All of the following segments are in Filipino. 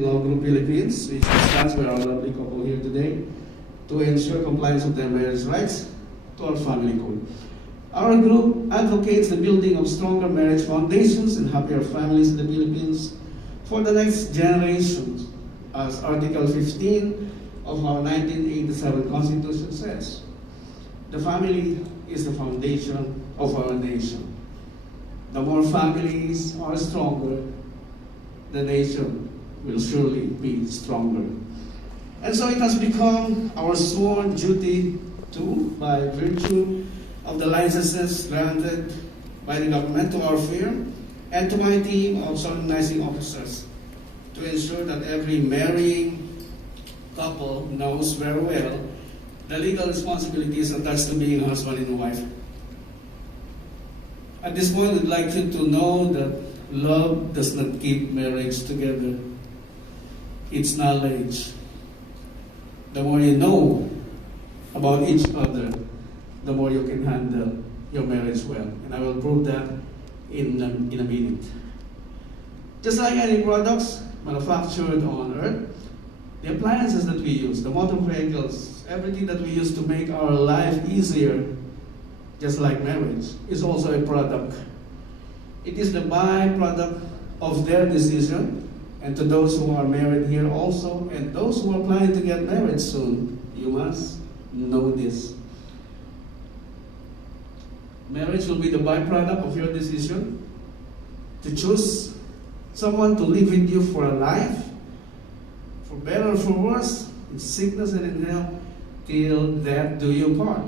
Law Group Philippines, which stands for our lovely couple here today, to ensure compliance of their marriage rights to our family code. Our group advocates the building of stronger marriage foundations and happier families in the Philippines for the next generations, as Article 15 of our 1987 Constitution says. The family is the foundation of our nation. The more families are stronger, the nation will surely be stronger. And so it has become our sworn duty to, by virtue of the licenses granted by the government to our firm and to my team of solemnizing officers, to ensure that every marrying couple knows very well the legal responsibilities attached to being a husband and a wife. At this point, we'd like you to know that love does not keep marriage together. It's knowledge. The more you know about each other, the more you can handle your marriage well. And I will prove that in a minute. Just like any products manufactured on earth, the appliances that we use, the motor vehicles, everything that we use to make our life easier, just like marriage, is also a product. It is the byproduct of their decision. And to those who are married here also, and those who are planning to get married soon, you must know this. Marriage will be the byproduct of your decision to choose someone to live with you for a life, for better or for worse, in sickness and in health, till death do you part.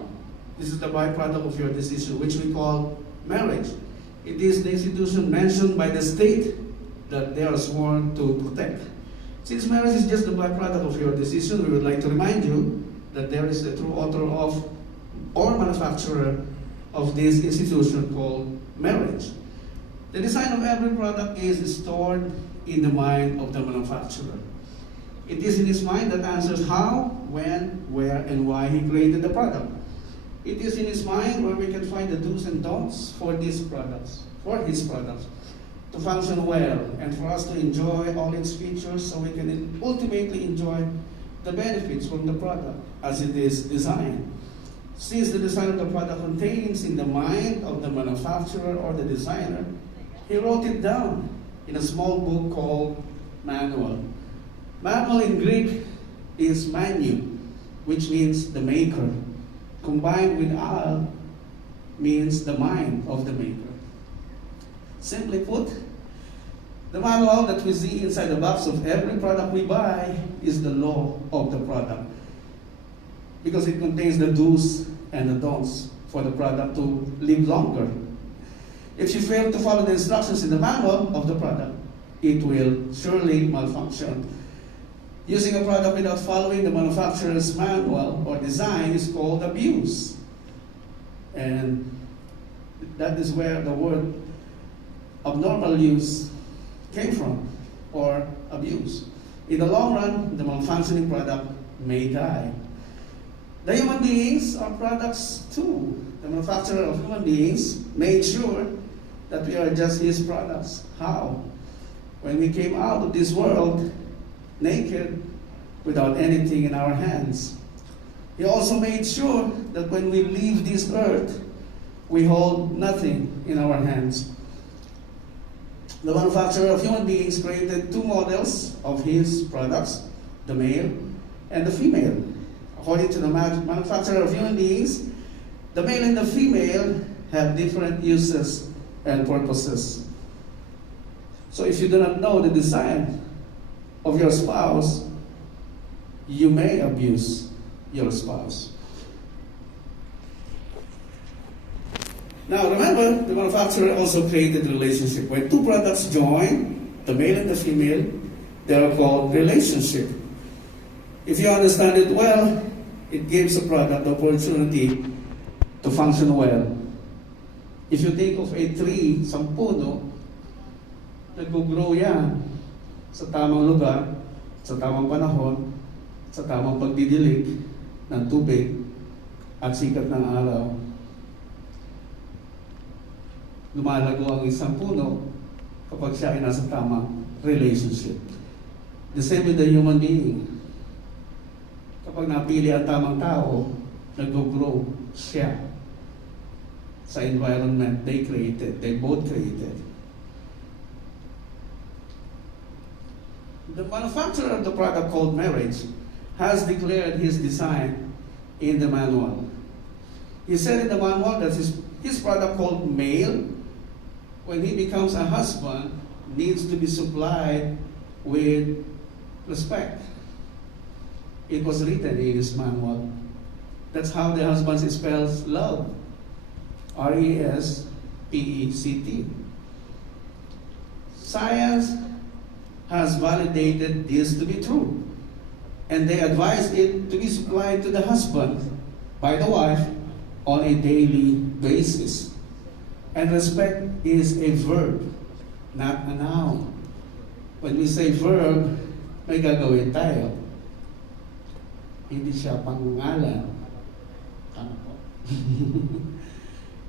This is the byproduct of your decision, which we call marriage. It is the institution mentioned by the state that they are sworn to protect. Since marriage is just the byproduct of your decision, we would like to remind you that there is a true author of or manufacturer of this institution called marriage. The design of every product is stored in the mind of the manufacturer. It is in his mind that answers how, when, where, and why he created the product. It is in his mind where we can find the do's and don'ts for these products, for his products, to function well and for us to enjoy all its features so we can ultimately enjoy the benefits from the product as it is designed. Since the design of the product contains in the mind of the manufacturer or the designer, he wrote it down in a small book called manual. Manual in Greek is manu, which means the maker. Combined with al means the mind of the maker. Simply put, the manual that we see inside the box of every product we buy is the law of the product, because it contains the do's and the don'ts for the product to live longer. If you fail to follow the instructions in the manual of the product, it will surely malfunction. Using a product without following the manufacturer's manual or design is called abuse. And that is where the word abnormal use came from, or abuse. In the long run, the malfunctioning product may die. The human beings are products too. The manufacturer of human beings made sure that we are just his products. How? When we came out of this world naked, without anything in our hands. He also made sure that when we leave this earth, we hold nothing in our hands. The manufacturer of human beings created two models of his products, the male and the female. According to the manufacturer of human beings, the male and the female have different uses and purposes. So if you do not know the design of your spouse, you may abuse your spouse. Now remember, the manufacturer also created a relationship. When two products join, the male and the female, they are called relationship. If you understand it well, it gives a product the opportunity to function well. If you think of a tree, isang puno, nag-grow yan sa tamang lugar, sa tamang panahon, sa tamang pagdidilig ng tubig at sikat ng araw. Lumalago ang isang puno kapag siya ay nasa tamang relationship. The same with the human being. Kapag napili ang tamang tao, nag-grow siya sa environment they created, they both created. The manufacturer of the product called marriage has declared his design in the manual. He said in the manual that his product called male, when he becomes a husband, needs to be supplied with respect. It was written in his manual. That's how the husband spells love. R-E-S-P-E-C-T. Science has validated this to be true, and they advise it to be supplied to the husband by the wife on a daily basis. And respect is a verb, not a noun. When we say verb, may gagawin tayo. Hindi siya pangalan. Ano po?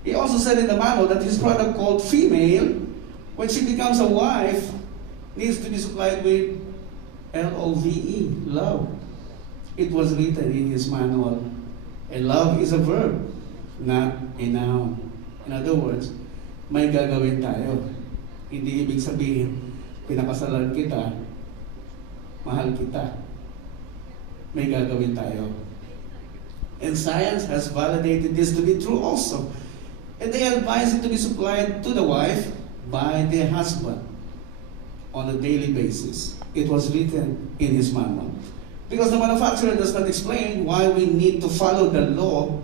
He also said in the manual that his product called female, when she becomes a wife, needs to be supplied with L-O-V-E, love. It was written in his manual. And love is a verb, not a noun. In other words, may gagawin tayo. Hindi ibig sabihin, pinakasalan kita, mahal kita. May gagawin tayo. And science has validated this to be true also. And they advise it to be supplied to the wife by the husband on a daily basis. It was written in his manual. Because the manufacturer does not explain why we need to follow the law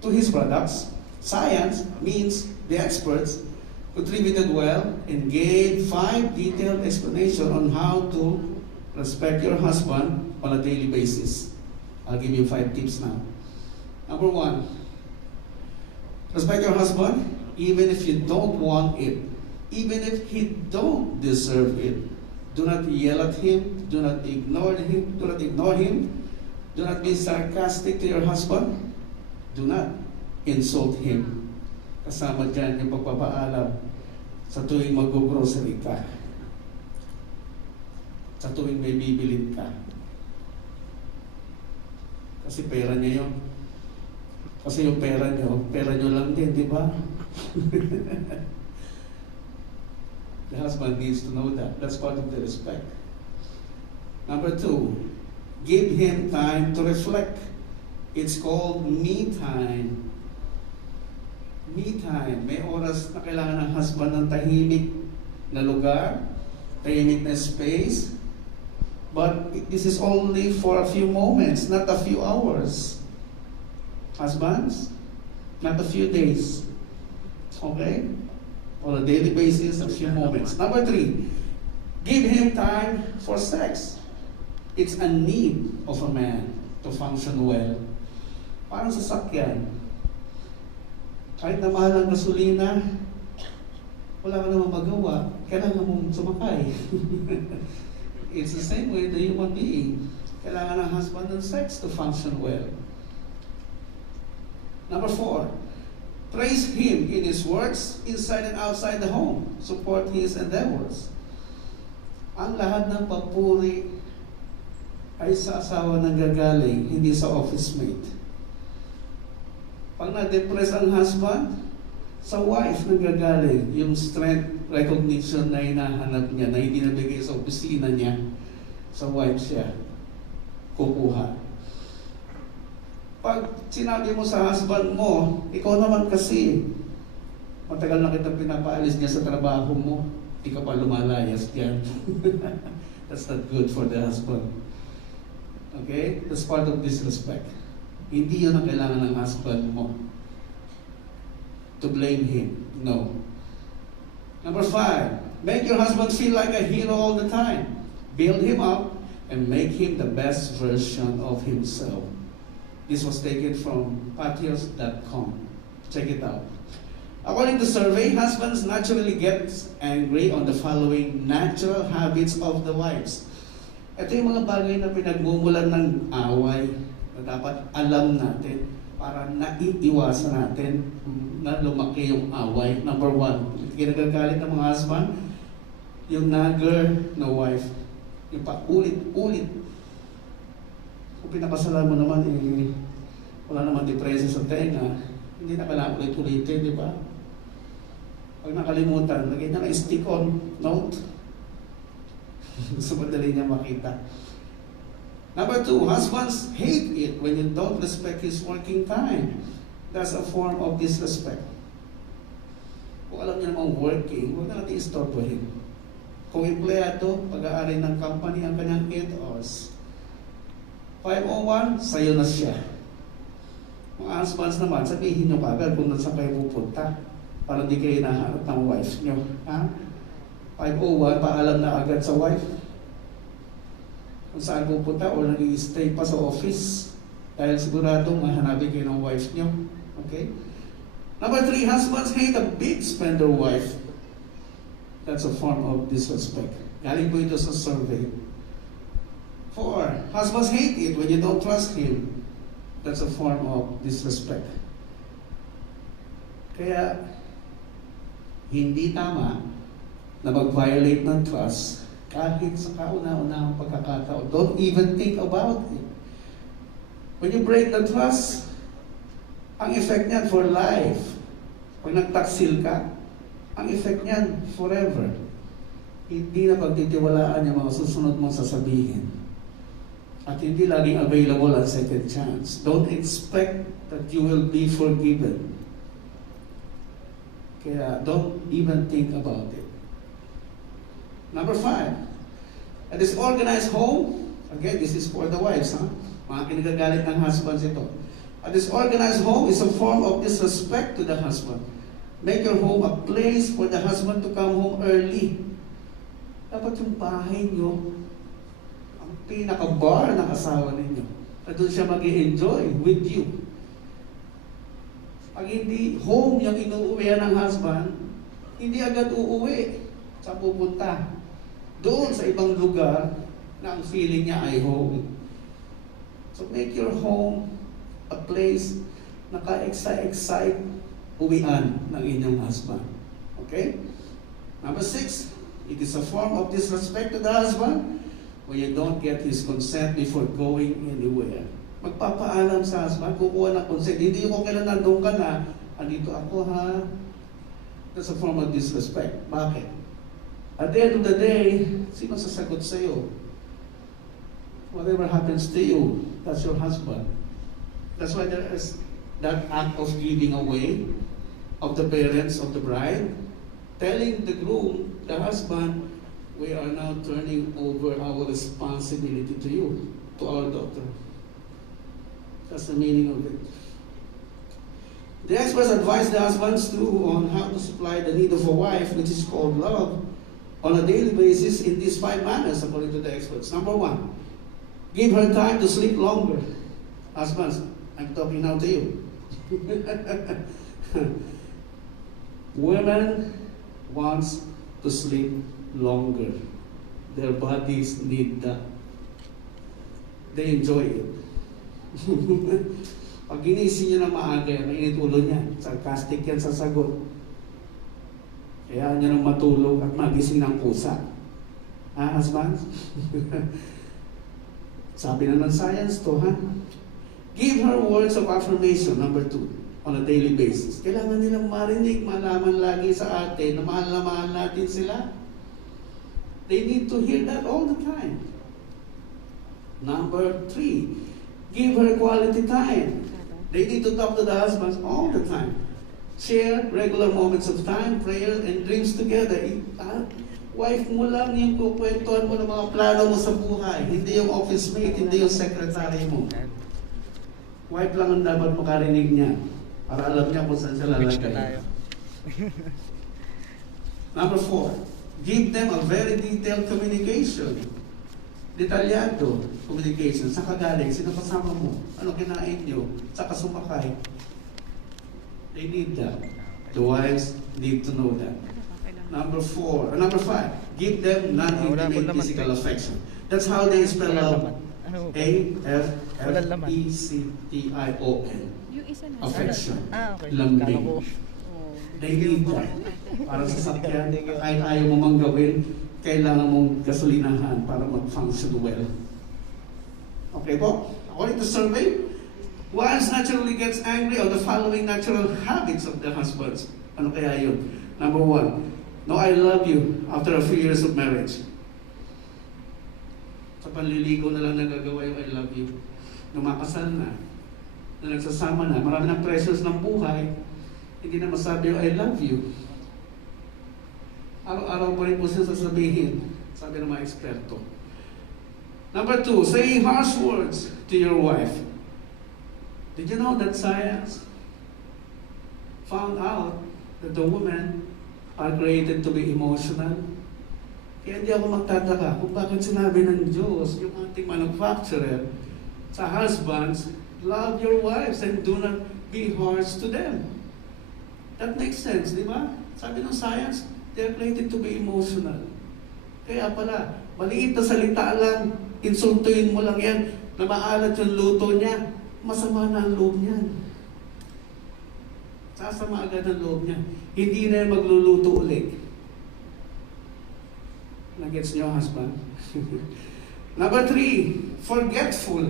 to his products, science means the experts contributed well and gave 5 detailed explanations on how to respect your husband on a daily basis. I'll give you 5 tips now. Number 1, respect your husband even if you don't want it, even if he don't deserve it. Do not yell at him, do not ignore him, do not be sarcastic to your husband, do not insult him. Kasama dyan yung pagpapaalam sa tuwing mag-grocery ka, sa tuwing may bibilin ka. Kasi pera niya yun. Kasi yung pera nyo lang din, di ba? The husband needs to know that. That's part of the respect. Number 2, give him time to reflect. It's called me time. Me time. May oras na kailangan ng husband ng tahimik na lugar, tahimik na space. But this is only for a few moments, not a few hours. Husbands, not a few days. Okay? On a daily basis, a few moments. Number 3, give him time for sex. It's a need of a man to function well. Parang sasakyan. Kahit na mahal ang gasolina, wala ka naman magawa, kailangan mong sumakay. It's the same way the human being. Kailangan ng husband and sex to function well. Number 4, praise him in his works, inside and outside the home. Support his endeavors. Ang lahat ng papuri ay sa asawa nang gagaling, hindi sa office mate. Pag na-depress ang husband, sa wife nang gagaling, yung strength, recognition na hinahanap niya, na hindi nabigay sa opisina niya, sa wife siya kukuha. Pag sinabi mo sa husband mo, ikaw naman kasi, matagal na kitang pinapaalis niya sa trabaho mo, di ka pa lumalayas diyan. That's not good for the husband. Okay? That's part of disrespect. Hindi yun ang kailangan ng husband mo. To blame him. No. Number 5, make your husband feel like a hero all the time. Build him up and make him the best version of himself. This was taken from patios.com. Check it out. According to survey, husbands naturally get angry on the following natural habits of the wives. Ito yung mga bagay na pinagmumulan ng away na dapat alam natin para naiiwasan natin na lumaki yung away. Number 1, kinagagalit ng mga husband, yung nagger na wife. Yung pa ulit-ulit. Kung pinakasalan mo naman, wala naman depresya sa tenga, hindi na kailangan ulit-ulitin, di ba? Pag nakalimutan, lagyan na stick-on note. Gusto madali niya makita. Number 2, husbands hate it when you don't respect his working time. That's a form of disrespect. Kung alam niya namang working, huwag na natin istorbohin. Kung empleyado, pag-aari ng company ang kanyang 8 hours. 5:01, sayo na siya. Mga husbands naman, sabihin nyo kagad kung nasa kayo pupunta para di kayo nahanap ng wife nyo. Ha? 5:01, paalam na agad sa wife kung saan pupunta o nag-i-stay pa sa office dahil siguradong mahanapin kayo ng wife nyo. Okay? Number 3, husbands hate a big spender wife. That's a form of disrespect. Galing po ito sa survey. 4, husbands hate it when you don't trust him. That's a form of disrespect. Kaya, hindi tama na mag-violate ng trust kahit sa kauna-unahang pagkakataon. Don't even think about it. When you break the trust, ang effect niyan for life. Pag nagtaksil ka, ang effect niyan forever. Hindi na pagtitiwalaan yung mga susunod mong sasabihin. At hindi laging available ang second chance. Don't expect that you will be forgiven. Kaya don't even think about it. Number 5, a disorganized home. Again, this is for the wives, ha? Mga kinagagalit ng husbands ito. A disorganized home is a form of disrespect to the husband. Make your home a place for the husband to come home early. Dapat yung bahay nyo, ang pinaka-bar ng asawa ninyo. Na doon siya mag-i-enjoy with you. Pag hindi home yung inuuwihan ng husband, hindi agad uuwi sa pupunta. Doon sa ibang lugar na ang feeling niya ay home. So make your home a place na ka-excite uwian ng inyong husband. Okay? Number 6, it is a form of disrespect to the husband when you don't get his consent before going anywhere. Magpapaalam sa husband, kukuha ng consent. Hindi yung kailan nandun ka na, andito ako ha. That's a form of disrespect. Bakit? At the end of the day, sino sasagot sa'yo? Whatever happens to you, that's your husband. That's why there is that act of giving away of the parents of the bride, telling the groom, the husband, we are now turning over our responsibility to you, to our daughter. That's the meaning of it. The experts advise the husbands too on how to supply the need of a wife, which is called love, on a daily basis in these 5 manners, according to the experts. Number 1, give her time to sleep longer. Husbands, I'm talking now to you. Women wants to sleep longer. Their bodies need that. They enjoy it. Pag ginising niya na maaga, mainit ulo niya. Sarcastic yan sa sagot. Kaya niya nang matulog at magising ng pusa. Ha, husbands? Sabi na ng science to, ha? Give her words of affirmation, number 2, on a daily basis. Kailangan nilang marinig, malaman lagi sa atin na mahal natin sila. They need to hear that all the time. Number 3, give her quality time. They need to talk to the husbands all the time. Share regular moments of time, prayer, and dreams together. Wife mo lang yung kukwentuhan mo ng mga plano mo sa buhay. Hindi yung office mate, hindi yung secretary mo. Wife lang ang dapat makarinig niya para alam niya kung saan siya lalagay. Number 4, give them a very detailed communication. Detalyado communication. Saan ka galing? Sino kasama mo? Ano kinain niyo? Saan ka sumakay? They need that. The wives need to know that. Number 5, give them non-intimate physical affection. That's how they spell out A-F-F-E-C-T-I-O-N. Affection. Lambing. They need that. Para sa sakyan, kahit ayaw mo mang gawin, kailangan mong gasolinahan para mag-function well. Okay po? According to survey, wives naturally gets angry on the following natural habits of their husbands. Ano kaya yun? Number 1, no I love you after a few years of marriage. Sa panliligo na lang nagagawa yung I love you. Numakasal na nagsasama na, marami ng pressures ng buhay, hindi na masabi yung I love you. Araw-araw pa rin po siya sasabihin, sabi ng mga eksperto. Number 2, saying harsh words to your wife. Did you know that science found out that the women are created to be emotional? Kaya hindi ako magtataka kung bakit sinabi ng Diyos, yung ating manufacturer, sa husbands, love your wives and do not be harsh to them. That makes sense, di ba? Sabi ng science, they're created to be emotional. Kaya pala, maliit na salita lang, insultuin mo lang yan, na maalat yung luto niya, masama na ang loob niyan. Sasama agad ang loob niya. Hindi na yan magluluto ulit. Nagets niyo, husband? Number 3, forgetful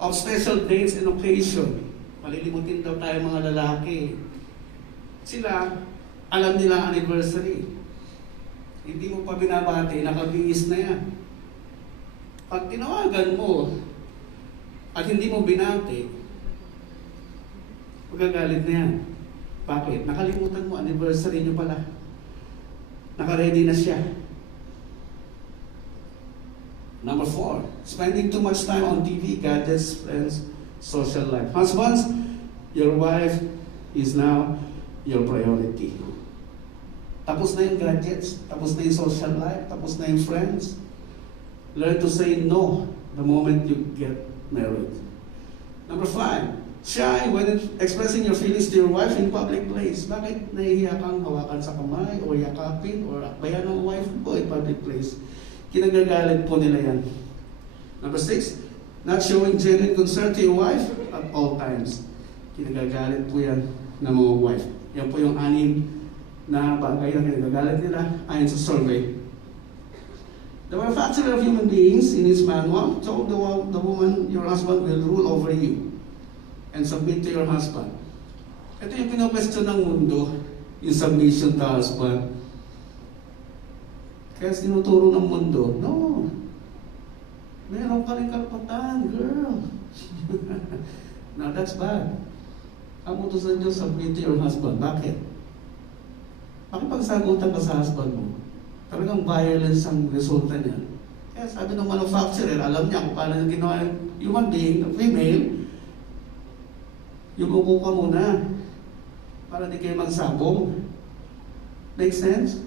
of special dates and occasion. Malilimutin daw tayo mga lalaki. Sila, alam nila anniversary. Hindi mo pa binabati, nakabihis na yan. Pag tinawagan mo at hindi mo binati, magagalit na yan. Bakit? Nakalimutan mo, anniversary nyo pala. Naka-ready na siya. Number 4, spending too much time on TV, gadgets, friends, social life. Husbands, your wife is now your priority. Tapos na yung gadgets, tapos na yung social life, tapos na yung friends. Learn to say no the moment you get married. Number 5, shy when expressing your feelings to your wife in public place. Bakit nahihiya kang hawakan sa kamay o yakapin o akbayan ng wife mo in public place? Kinagagalit po nila yan. Number 6, not showing genuine concern to your wife at all times. Kinagagalit po yan ng mga wife. Yan po yung 6 na bagay na kinagagalit nila ayon sa survey. The manufacturer of human beings in his manual told the woman, your husband will rule over you and submit to your husband. Ito yung pinag-question ng mundo, yung submission to husband. Kaya tinuturo ng mundo, no, meron ka rin karapatan, girl. Now that's bad. Ang utos ng Diyos, submit to your husband. Bakit? Makipagsagutan ka sa husband mo. Talagang violence ang resulta niya. Kaya sabi ng manufacturer, alam niya kung paano yung ginawa yung human being, the female, yumuko ka muna para di kayo magsabong. Make sense?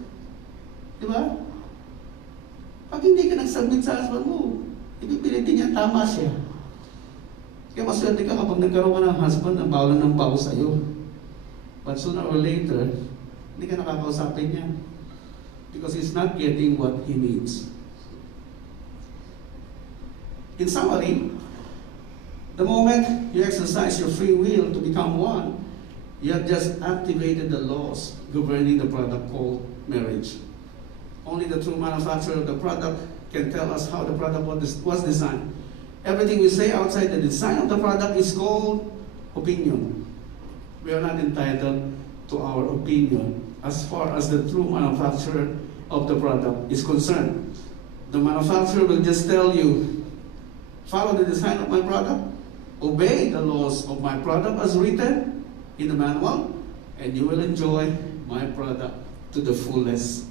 Di ba? Pag hindi ka nag-submit sa husband mo, ipipilitin niya, tama siya. Kaya maswerte ka kapag nagkaroon ka ng husband na bawal ng bawo sa'yo. But sooner or later, hindi ka nakakausapin niya. Because he's not getting what he needs. In summary, the moment you exercise your free will to become one, you have just activated the laws governing the product called marriage. Only the true manufacturer of the product can tell us how the product was designed. Everything we say outside the design of the product is called opinion. We are not entitled to our opinion as far as the true manufacturer of the product is concerned. The manufacturer will just tell you, follow the design of my product, obey the laws of my product as written in the manual, and you will enjoy my product to the fullest.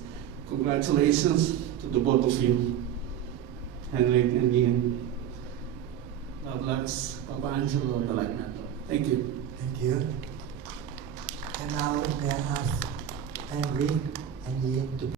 Congratulations to the both of you, Henrik and Ian. God bless Papa Angelo, the like mentor. Thank you. Thank you. And now may I ask Henrik and Ian to